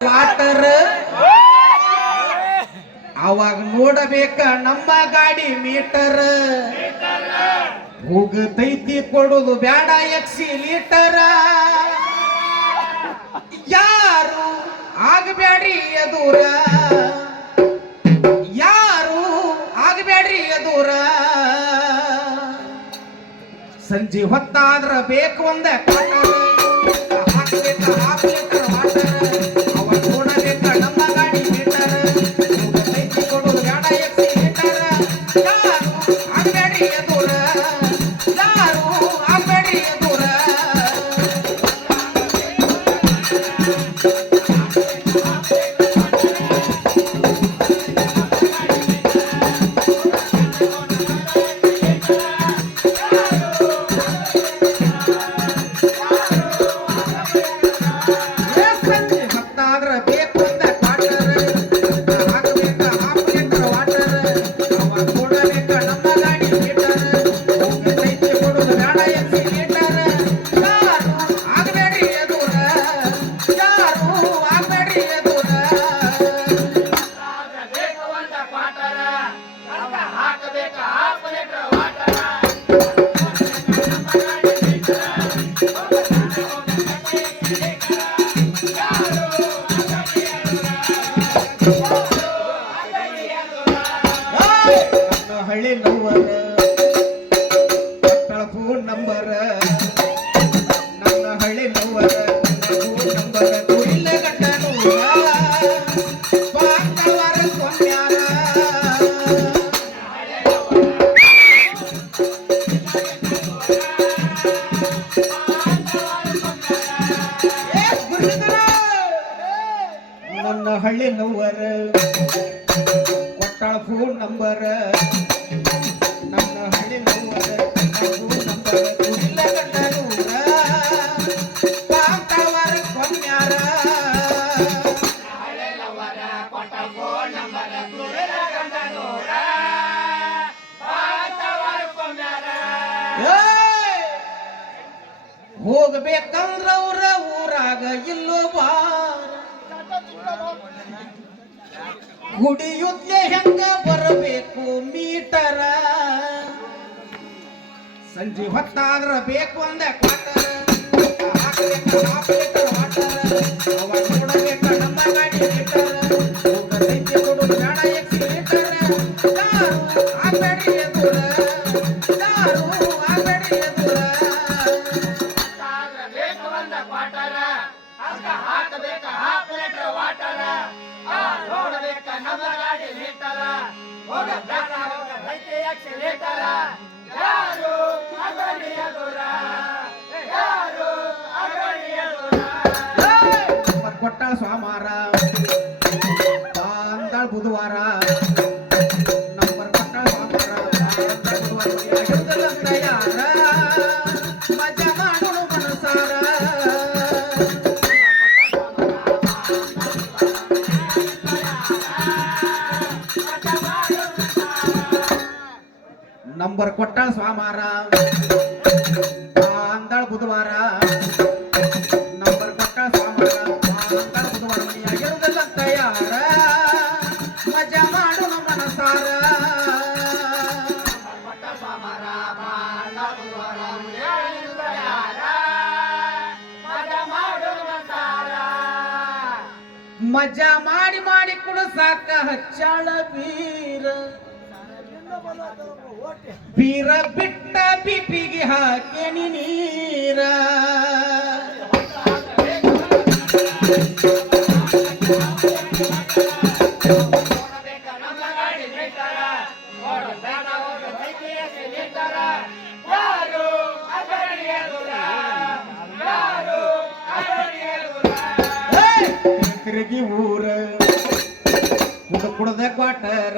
Water ಅವಾಗ ನೋಡಬೇಕ ನಮ್ಮ ಗಾಡಿ ಮೀಟರ್. ಹೋಗತೈತಿ ಕೊಡುದು ಬ್ಯಾಡ ಎಕ್ಸಿ ಲೀಟರ. ಯಾರು ಆಗಬೇಡ್ರಿ ಎದುರ. ಯಾರು ಆಗಬೇಡ್ರಿ ಎದುರ. ಸಂಜೆ ಹೊತ್ತಾದ್ರ ಬೇಕು ಒಂದ ಕ್ವಾಟರ್ ಹಳ್ಳಿ ನಂಬರ್ ಮಕ್ಕಳ ಫೋನ್ ನಂಬರ್. ನನ್ನ ಹಳ್ಳಿ ನಂಬರ್ ಫೋನ್ ನಂಬರ್. ತುಳಿಲ ಗಂಟ ನೂರ ಬಾಂಧವರ ಸೊನ್ಯಾರ ಏ ಗುರುಗಳ, ನನ್ನ ಹಳ್ಳಿ ನಂಬರ್ ಕೊಟ್ಟಾಳ ಫೋನ್ ನಂಬರ್. ನನ್ನ ಹಳ್ಳಿ ನಂಬರ್. ಫೋನ್ ನಂಬರ್ ನೂರ ಬಾಂಧವರ ಸೊನ್ಯಾರ ಏಯ್! ಹೋಗ್ಬೇಕಂದ್ರ ಅವ್ರ ಊರಾಗ ಇಲ್ಲೋ ಬಾರ. ಗುಡಿಯುದ್ಲೆ ಹೆಂಗ ಬರಬೇಕು ಮೀಟರ? ಸಂಜೆ ಹೊತ್ತಾದ್ರ ಬೇಕು ಅಂದ ಕ್ವಾಟರ್ ನಮ್ಮ ನಂಬರ್ ಕೊಟ್ಟ ಸ್ವಾಮಾರ ಅಂದಳ ಬುಧವಾರ. ನಂಬರ್ ಕೊಟ್ಟ ಸೋಮವಾರ ಅಂದಾಳ ಬುಧವಾರ ಮನೆಯಾಗಿರುವುದಿಲ್ಲಂತ ಯಾರ ಮಜಾ ಮಾಡೋಣ ಮನಸಾರ. ಮಜಾ ಮಾಡಿ ಮಾಡಿ ಕುಡ ಸಾಕ ಹಚ್ಚಾಳ ಬೀರ ಬೀರ ಬಿಟ್ಟ ಬಿಪಿಗೆ ಹಾಕೇನಿ ನೀರ ಏಯ್! ತಿರುಗಿ ಊರ ಕುಡ ಕುಡದ ಕ್ವಾಟರ